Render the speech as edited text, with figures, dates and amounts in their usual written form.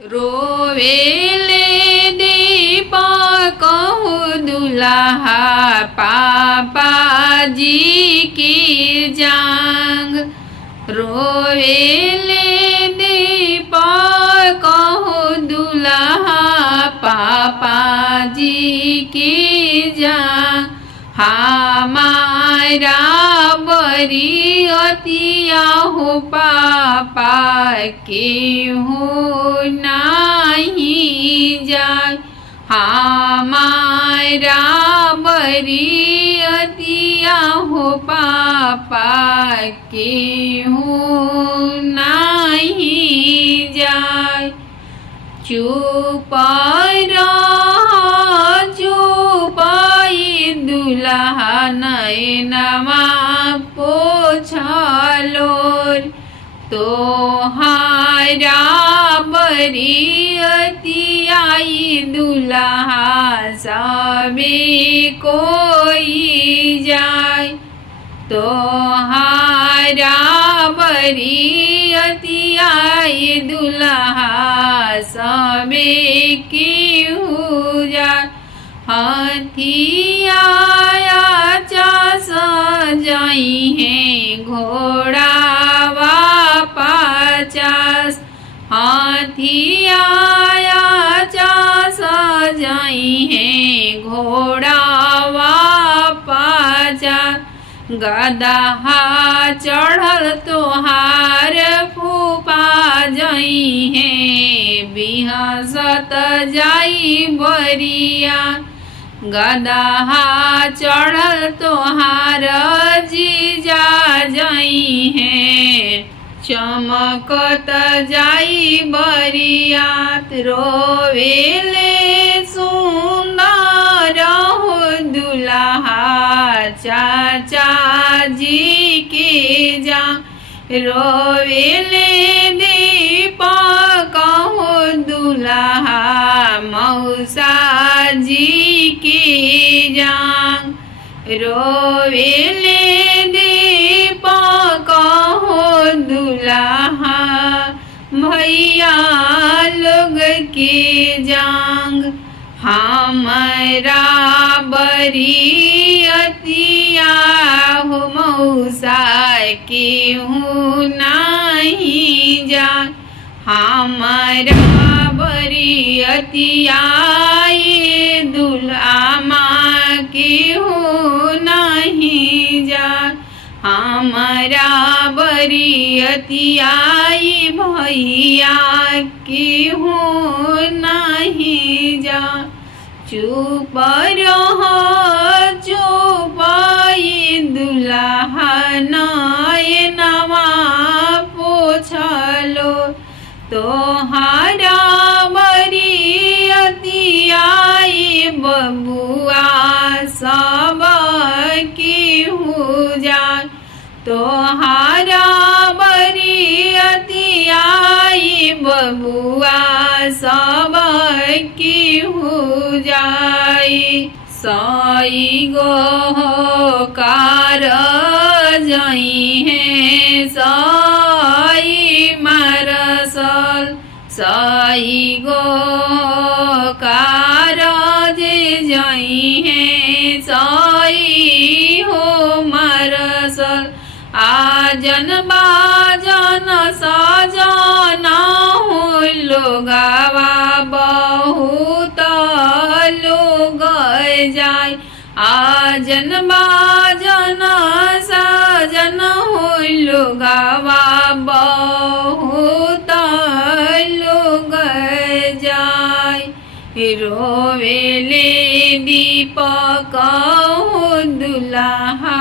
रोवेले दीपक दुल्हा पापा जी की जांग। रोवेले दीपक दुल्हा पापा जी की जांग। हमारा बरियतिया हो पापा केहू नहीं जाय। हमारा बरियतिया हो पापा केहू नहीं जाय। चुप दुल्हा नैनवा पोछलोर। तोहारा बरियतियाई दुल्हा सबे कोई जाय। तोहारा बरियतियाई दुल्हा सबे केहू जाय। हथिया सजाई है घोड़ावा 50। हथिया सजाई है घोड़ावा 50। गदहा चढ़ल तोहार फूफा जई है बिहसत जाई बरिया। गदहा चढ़ल तोहार जीजा जई है चमकत जाई बरियात। रोवेले सुंदर हो दुल्हा चाचा जी के जा। रोवेले दीपक हो दुल्हा मौसा जी की जांग। रोवेले दीपक हो दुल्हा भैया लोग की जांग। हमारा बरियतिया हो मौसा केहू नहीं जाय। हमारा बरियतिया दुल्हा माँ केहू नहीं जाय। हमारा बरियतिया भैया केहू नहीं जाय। चुप रहो चुप दुल्हा नैनवा पोछलो। तोहारा बरियतियाई बबुआ सब केहू जाय। तोहारा बरियतियाई बबुआ सब केहू जाय। सई गो कार जई है सई मारसल। सई गो कारज जई है सई हो मारसल। आजन बाजन सजन हो लोगावा बहुत लोग जाय। आजन बाजन सजन हो लोगावा बहुत लोग जाय। रोवेले दीपक हो दुल्हा